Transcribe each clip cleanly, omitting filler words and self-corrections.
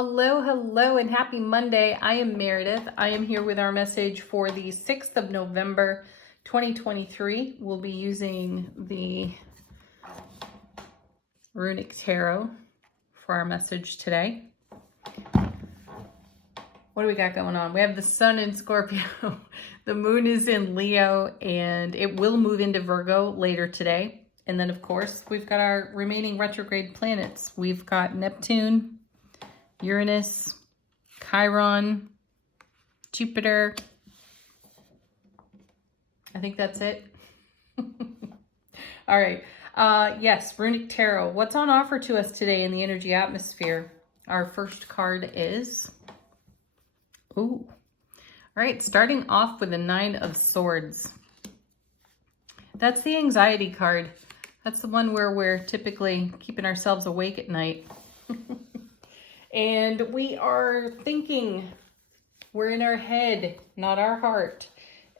Hello, hello, and happy Monday. I am Meredith. I am here with our message for the 6th of November, 2023. We'll be using the Runic Tarot for our message today. What do we got going on? We have the sun in Scorpio. The moon is in Leo, and it will move into Virgo later today. And then, of course, we've got our remaining retrograde planets. We've got Neptune, Uranus, Chiron, Jupiter. I think that's it. All right. Yes, Runic Tarot. What's on offer to us today in the energy atmosphere? Our first card is... Ooh. All right, starting off with the Nine of Swords. That's the anxiety card. That's the one where we're typically keeping ourselves awake at night. And we are thinking, we're in our head, not our heart.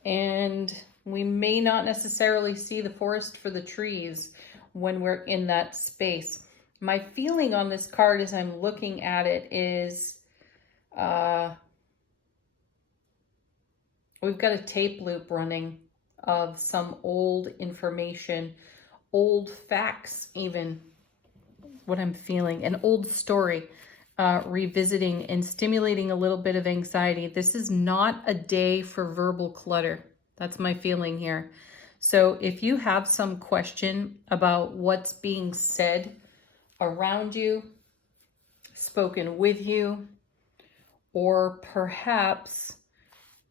And we may not necessarily see the forest for the trees when we're in that space. My feeling on this card as I'm looking at it is we've got a tape loop running of some old information, old facts even, what I'm feeling, an old story. Revisiting and stimulating a little bit of anxiety. This is not a day for verbal clutter. That's my feeling here. So if you have some question about what's being said around you, spoken with you, or perhaps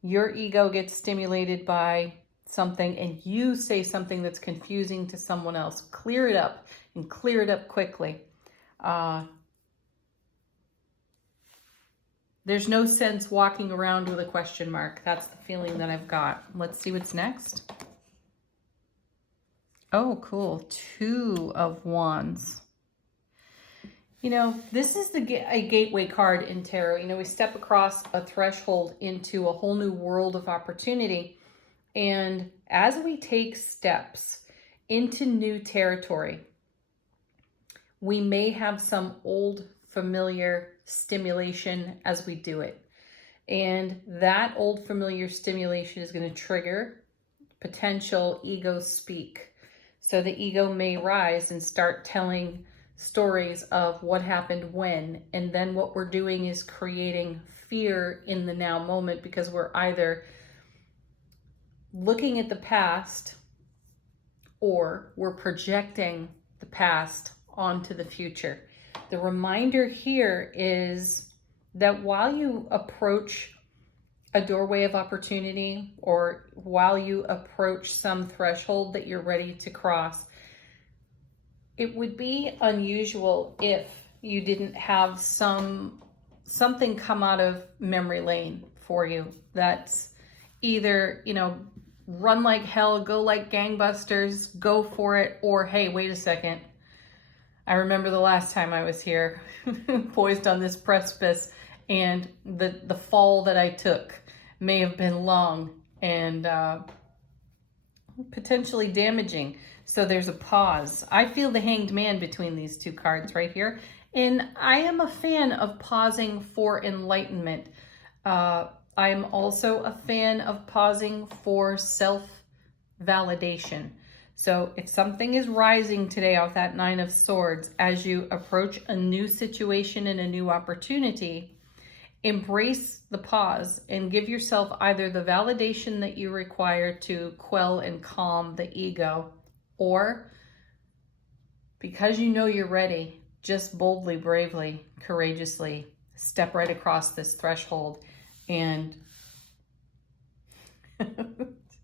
your ego gets stimulated by something and you say something that's confusing to someone else, clear it up and clear it up quickly. There's no sense walking around with a question mark. That's the feeling that I've got. Let's see what's next. Oh, cool. Two of Wands. You know, this is a gateway card in tarot. You know, we step across a threshold into a whole new world of opportunity. And as we take steps into new territory, we may have some old familiar stimulation as we do it. And that old familiar stimulation is going to trigger potential ego speak. So the ego may rise and start telling stories of what happened when. And then what we're doing is creating fear in the now moment because we're either looking at the past or we're projecting the past onto the future. The reminder here is that while you approach a doorway of opportunity or while you approach some threshold that you're ready to cross, it would be unusual if you didn't have something come out of memory lane for you that's either, you know, run like hell, go like gangbusters, go for it, or hey, wait a second. I remember the last time I was here, poised on this precipice, and the fall that I took may have been long and potentially damaging. So there's a pause. I feel the Hanged Man between these two cards right here. And I am a fan of pausing for enlightenment. I am also a fan of pausing for self-validation. So if something is rising today off that Nine of Swords, as you approach a new situation and a new opportunity, embrace the pause and give yourself either the validation that you require to quell and calm the ego, or because you know you're ready, just boldly, bravely, courageously step right across this threshold and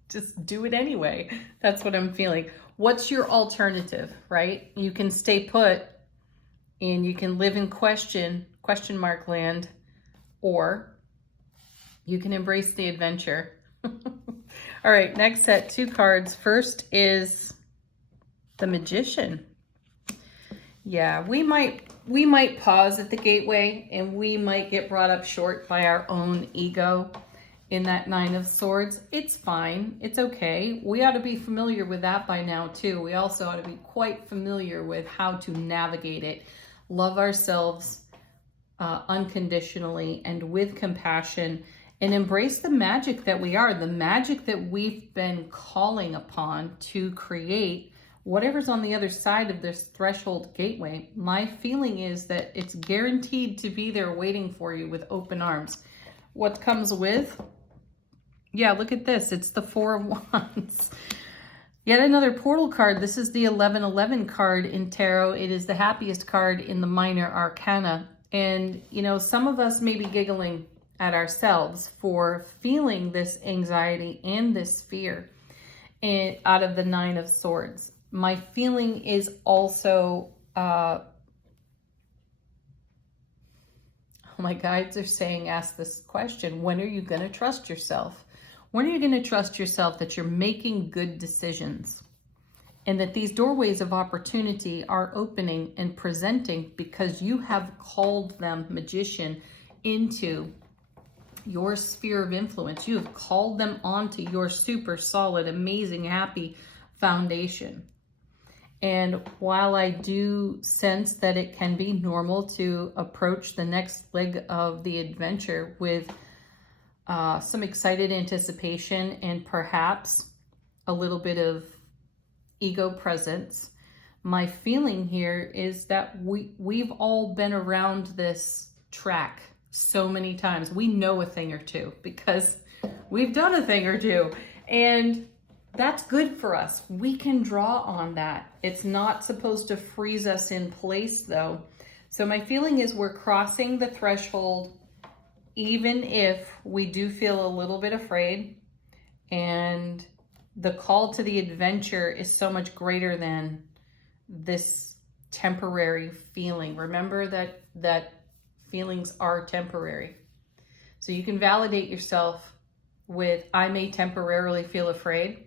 just do it anyway. That's what I'm feeling. What's your alternative, right? You can stay put and you can live in question mark land, or you can embrace the adventure. All right, next set, two cards. First is the Magician. Yeah, we might pause at the gateway and we might get brought up short by our own ego in that Nine of Swords. It's fine. It's okay. We ought to be familiar with that by now too. We also ought to be quite familiar with how to navigate it, love ourselves, unconditionally and with compassion, and embrace the magic that we are, the magic that we've been calling upon to create whatever's on the other side of this threshold gateway. My feeling is that it's guaranteed to be there waiting for you with open arms. What comes with? Yeah, look at this. It's the Four of Wands. Yet another portal card. This is the 1111 card in tarot. It is the happiest card in the minor arcana. And, you know, some of us may be giggling at ourselves for feeling this anxiety and this fear out of the Nine of Swords. My feeling is also, my guides are saying, ask this question: when are you going to trust yourself? When are you going to trust yourself that you're making good decisions and that these doorways of opportunity are opening and presenting because you have called them, Magician, into your sphere of influence? You have called them onto your super solid, amazing, happy foundation. And while I do sense that it can be normal to approach the next leg of the adventure with some excited anticipation and perhaps a little bit of ego presence, my feeling here is that we've all been around this track so many times. We know a thing or two because we've done a thing or two, and that's good for us. We can draw on that. It's not supposed to freeze us in place though. So my feeling is we're crossing the threshold, even if we do feel a little bit afraid, and the call to the adventure is so much greater than this temporary feeling. Remember that feelings are temporary. So you can validate yourself with, I may temporarily feel afraid,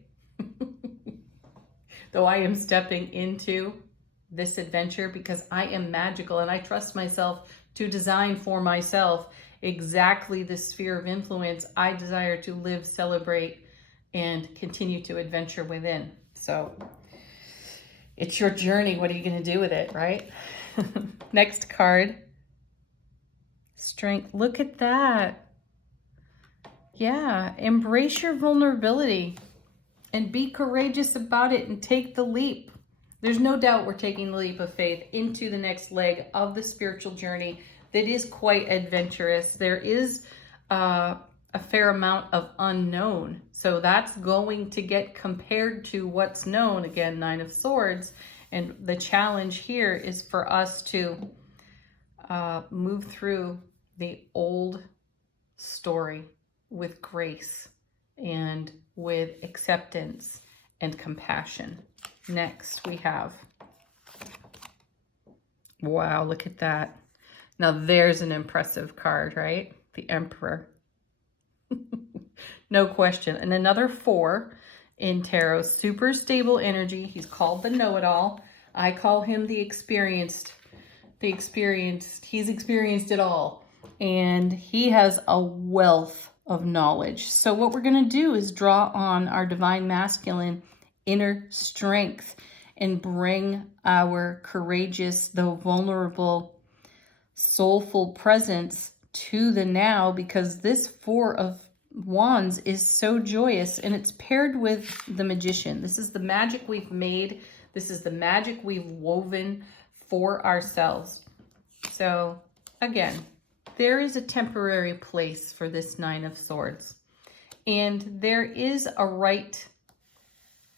though I am stepping into this adventure because I am magical and I trust myself to design for myself exactly the sphere of influence I desire to live, celebrate, and continue to adventure within. So it's your journey. What are you going to do with it, right? Next card. Strength. Look at that. Yeah. Embrace your vulnerability and be courageous about it and take the leap. There's no doubt we're taking the leap of faith into the next leg of the spiritual journey that is quite adventurous. There is a fair amount of unknown. So that's going to get compared to what's known. Again, Nine of Swords. And the challenge here is for us to move through the old story with grace and with acceptance and compassion. Next we have, wow, look at that. Now there's an impressive card, right? The Emperor. No question. And another 4 in tarot, super stable energy. He's called the know-it-all. I call him the experienced. He's experienced it all. And he has a wealth of knowledge. So what we're going to do is draw on our divine masculine inner strength and bring our courageous, though vulnerable, soulful presence to the now, because this 4 of Wands is so joyous and it's paired with the Magician. This is the magic we've made. This is the magic we've woven for ourselves. So again, there is a temporary place for this Nine of Swords, and there is a right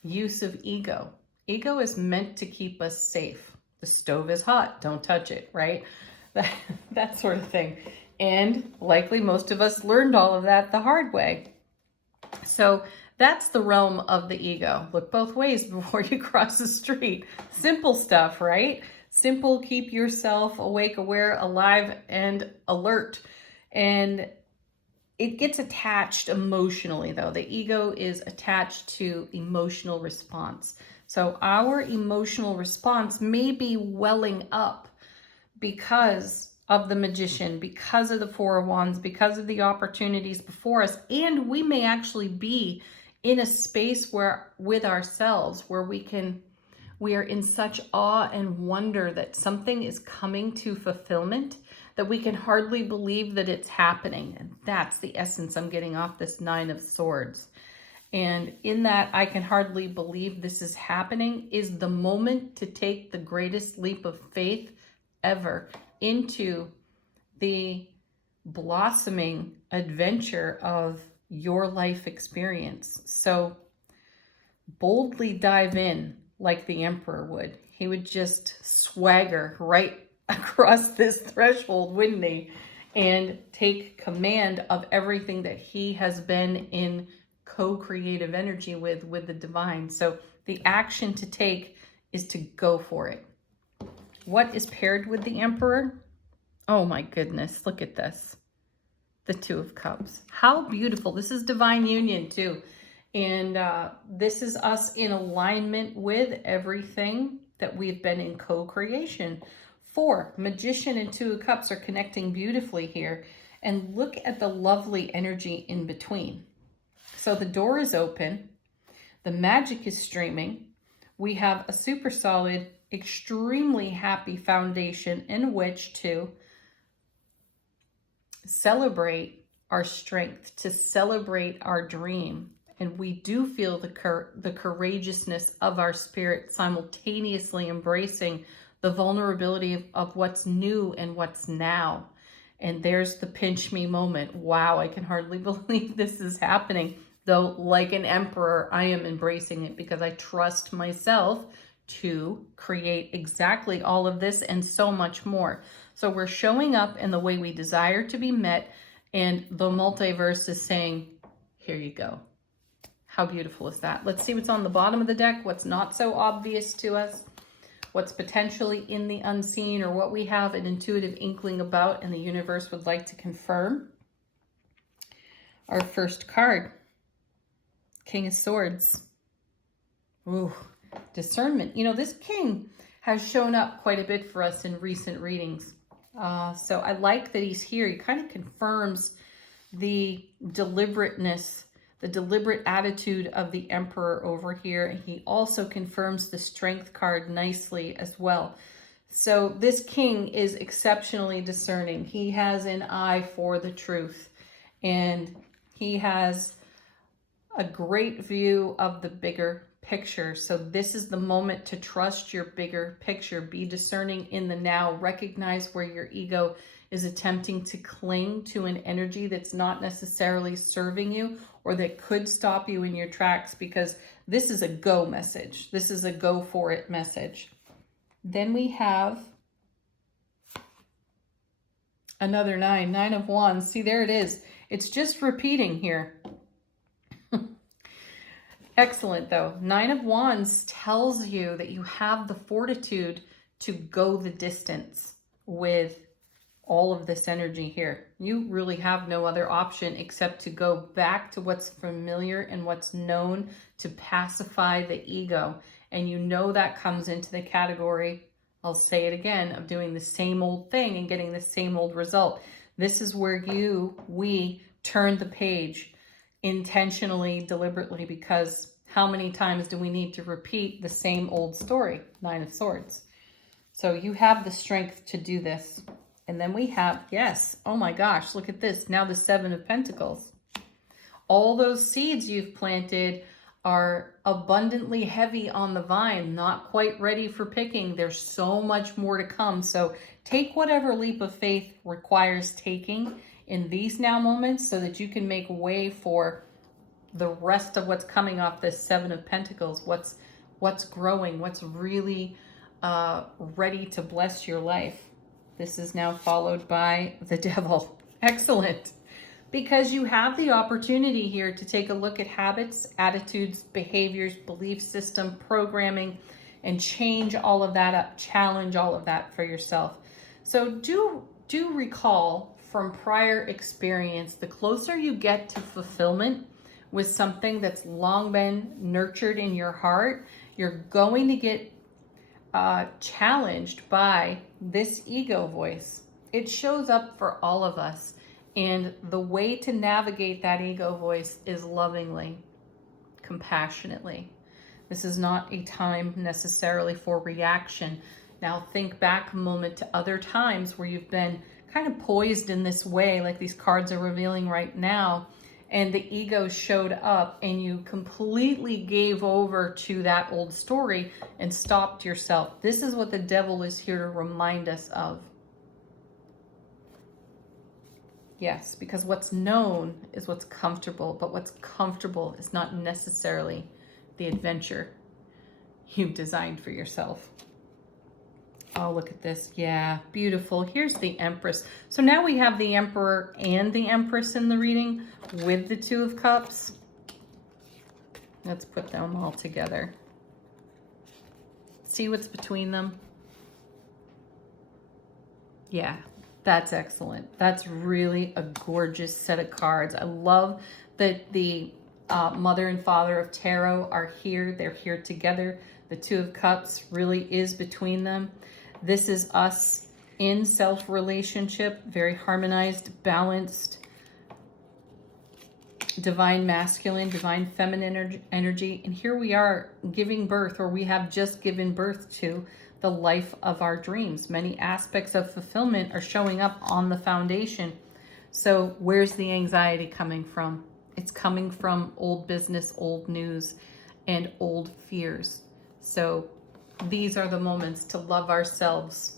use of ego. Ego is meant to keep us safe. The stove is hot, don't touch it, right? That sort of thing. And likely most of us learned all of that the hard way. So that's the realm of the ego. Look both ways before you cross the street. Simple stuff, right? Simple, keep yourself awake, aware, alive, and alert. And it gets attached emotionally, though. The ego is attached to emotional response. So our emotional response may be welling up because of the Magician, because of the 4 of Wands, because of the opportunities before us. And we may actually be in a space where, with ourselves, where we are in such awe and wonder that something is coming to fulfillment, that we can hardly believe that it's happening. And that's the essence I'm getting off this Nine of Swords. And in that, I can hardly believe this is happening, is the moment to take the greatest leap of faith ever into the blossoming adventure of your life experience. So boldly dive in like the Emperor would. He would just swagger right across this threshold, wouldn't he? And take command of everything that he has been in co-creative energy with the divine. So the action to take is to go for it. What is paired with the Emperor? Oh my goodness, look at this. The Two of Cups. How beautiful. This is divine union too. And this is us in alignment with everything that we've been in co-creation for. Magician and Two of Cups are connecting beautifully here. And look at the lovely energy in between. So the door is open. The magic is streaming. We have a super solid, extremely happy foundation in which to celebrate our strength, to celebrate our dream. And we do feel the courageousness of our spirit simultaneously embracing the vulnerability of what's new and what's now. And there's the pinch me moment. Wow, I can hardly believe this is happening. Though, like an emperor, I am embracing it because I trust myself to create exactly all of this and so much more. So we're showing up in the way we desire to be met, and the multiverse is saying, here you go. How beautiful is that? Let's see what's on the bottom of the deck, what's not so obvious to us, what's potentially in the unseen, or what we have an intuitive inkling about and the universe would like to confirm. Our first card, King of Swords. Ooh, discernment. You know, this king has shown up quite a bit for us in recent readings. So I like that he's here. He kind of confirms the deliberateness, the deliberate attitude of the Emperor over here. He also confirms the Strength card nicely as well. So this king is exceptionally discerning. He has an eye for the truth, and he has a great view of the bigger picture. So this is the moment to trust your bigger picture. Be discerning in the now. Recognize where your ego is attempting to cling to an energy that's not necessarily serving you, or that could stop you in your tracks, because this is a go message. This is a go for it message. Then we have another nine, Nine of Wands. See, there it is. It's just repeating here. Excellent, though. Nine of Wands tells you that you have the fortitude to go the distance with all of this energy here. You really have no other option except to go back to what's familiar and what's known to pacify the ego. And you know that comes into the category, I'll say it again, of doing the same old thing and getting the same old result. This is where we turn the page intentionally, deliberately, because how many times do we need to repeat the same old story? Nine of Swords. So you have the strength to do this. And then we have, yes, oh my gosh, look at this. Now the Seven of Pentacles. All those seeds you've planted are abundantly heavy on the vine, not quite ready for picking. There's so much more to come. So take whatever leap of faith requires taking in these now moments so that you can make way for the rest of what's coming off this Seven of Pentacles. What's growing, what's really ready to bless your life. This is now followed by the Devil. Excellent. Because you have the opportunity here to take a look at habits, attitudes, behaviors, belief system, programming, and change all of that up, challenge all of that for yourself. So do recall from prior experience, the closer you get to fulfillment with something that's long been nurtured in your heart, you're going to get challenged by this ego voice. It shows up for all of us. And the way to navigate that ego voice is lovingly, compassionately. This is not a time necessarily for reaction. Now think back a moment to other times where you've been kind of poised in this way, like these cards are revealing right now, and the ego showed up and you completely gave over to that old story and stopped yourself. This is what the devil is here to remind us of. Yes, because what's known is what's comfortable, but what's comfortable is not necessarily the adventure you've designed for yourself. Oh, look at this. Yeah, beautiful. Here's the Empress. So now we have the Emperor and the Empress in the reading with the Two of Cups. Let's put them all together. See what's between them? Yeah, that's excellent. That's really a gorgeous set of cards. I love that the Mother and Father of Tarot are here. They're here together. The Two of Cups really is between them. This is us in self-relationship, very harmonized, balanced, divine masculine, divine feminine energy. And here we are giving birth, or we have just given birth to the life of our dreams. Many aspects of fulfillment are showing up on the foundation. So where's the anxiety coming from? It's coming from old business, old news, and old fears. So these are the moments to love ourselves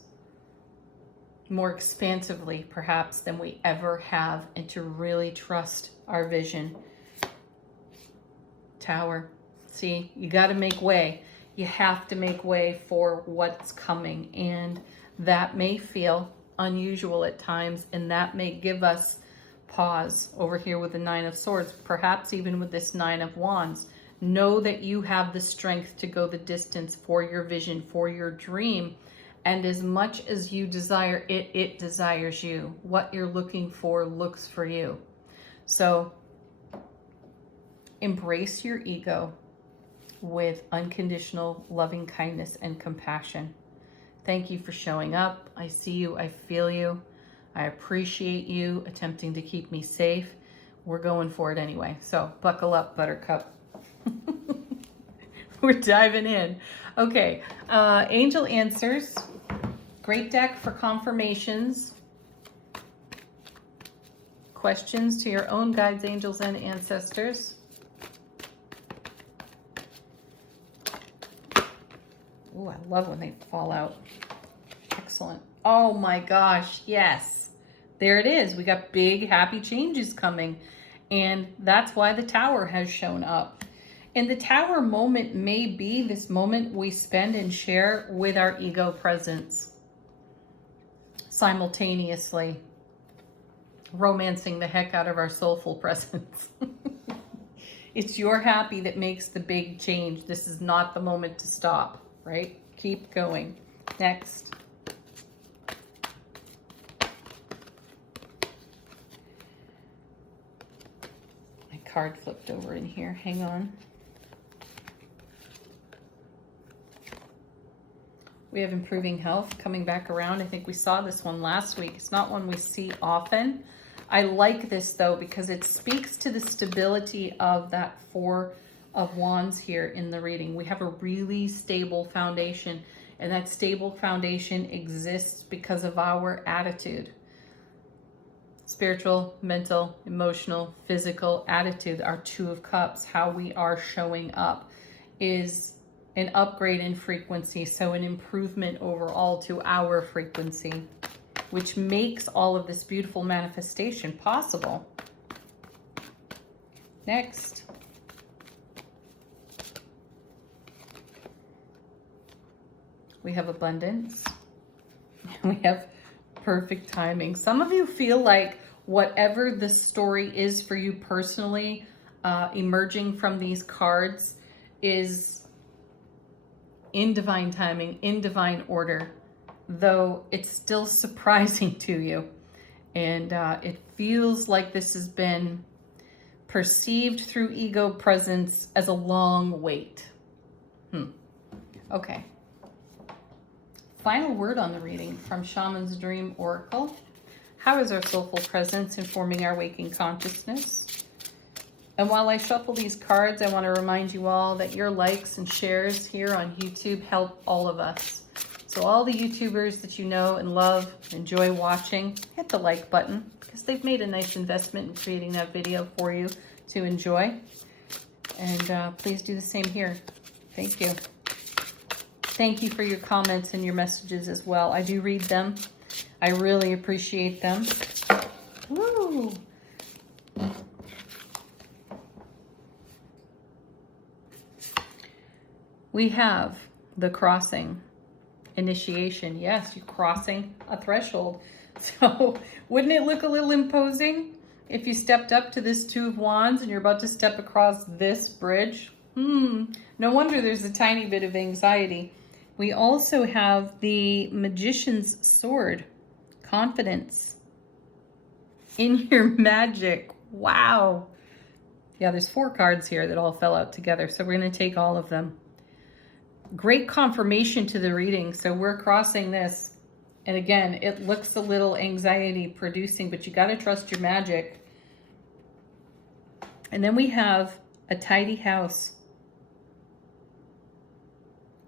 more expansively, perhaps, than we ever have, and to really trust our vision. Tower. See, you got to make way. You have to make way for what's coming, and that may feel unusual at times, and that may give us pause. Over here with the Nine of Swords, perhaps even with this Nine of Wands. Know that you have the strength to go the distance for your vision, for your dream. And as much as you desire it, it desires you. What you're looking for looks for you. So embrace your ego with unconditional loving kindness and compassion. Thank you for showing up. I see you. I feel you. I appreciate you attempting to keep me safe. We're going for it anyway. So buckle up, Buttercup. We're diving in. Okay, Angel Answers. Great deck for confirmations. Questions to your own guides, angels, and ancestors. Ooh, I love when they fall out. Excellent. Oh my gosh, yes. There it is. We got big, happy changes coming. And that's why the Tower has shown up. And the Tower moment may be this moment we spend and share with our ego presence, simultaneously romancing the heck out of our soulful presence. It's your happy that makes the big change. This is not the moment to stop, right? Keep going. Next. My card flipped over in here. Hang on. We have improving health coming back around. I think we saw this one last week. It's not one we see often. I like this though because it speaks to the stability of that Four of Wands here in the reading. We have a really stable foundation, and that stable foundation exists because of our attitude. Spiritual, mental, emotional, physical attitude. Our Two of Cups, how we are showing up, is an upgrade in frequency, so an improvement overall to our frequency, which makes all of this beautiful manifestation possible. Next. We have abundance. We have perfect timing. Some of you feel like whatever the story is for you personally, emerging from these cards is in divine timing, in divine order, though it's still surprising to you. And it feels like this has been perceived through ego presence as a long wait. Okay. Final word on the reading from Shaman's Dream Oracle. How is our soulful presence informing our waking consciousness? And while I shuffle these cards, I want to remind you all that your likes and shares here on YouTube help all of us. So all the YouTubers that you know and love, enjoy watching, hit the like button because they've made a nice investment in creating that video for you to enjoy. And please do the same here. Thank you. Thank you for your comments and your messages as well. I do read them. I really appreciate them. Woo! We have the crossing initiation. Yes, you're crossing a threshold. So wouldn't it look a little imposing if you stepped up to this Two of Wands and you're about to step across this bridge? No wonder there's a tiny bit of anxiety. We also have the Magician's Sword, confidence in your magic. Wow. Yeah, there's 4 cards here that all fell out together, so we're going to take all of them. Great confirmation to the reading. So we're crossing this. And again, it looks a little anxiety producing, but you got to trust your magic. And then we have a tidy house.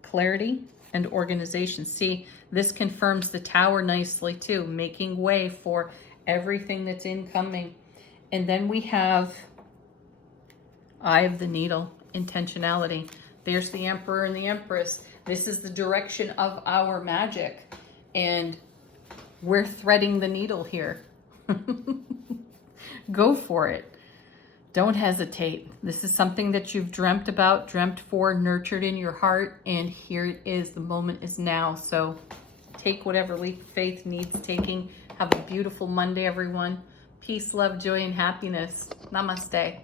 Clarity and organization. See, this confirms the Tower nicely too, making way for everything that's incoming. And then we have Eye of the Needle, intentionality. There's the Emperor and the Empress. This is the direction of our magic. And we're threading the needle here. Go for it. Don't hesitate. This is something that you've dreamt about, dreamt for, nurtured in your heart. And here it is. The moment is now. So take whatever leap of faith needs taking. Have a beautiful Monday, everyone. Peace, love, joy, and happiness. Namaste.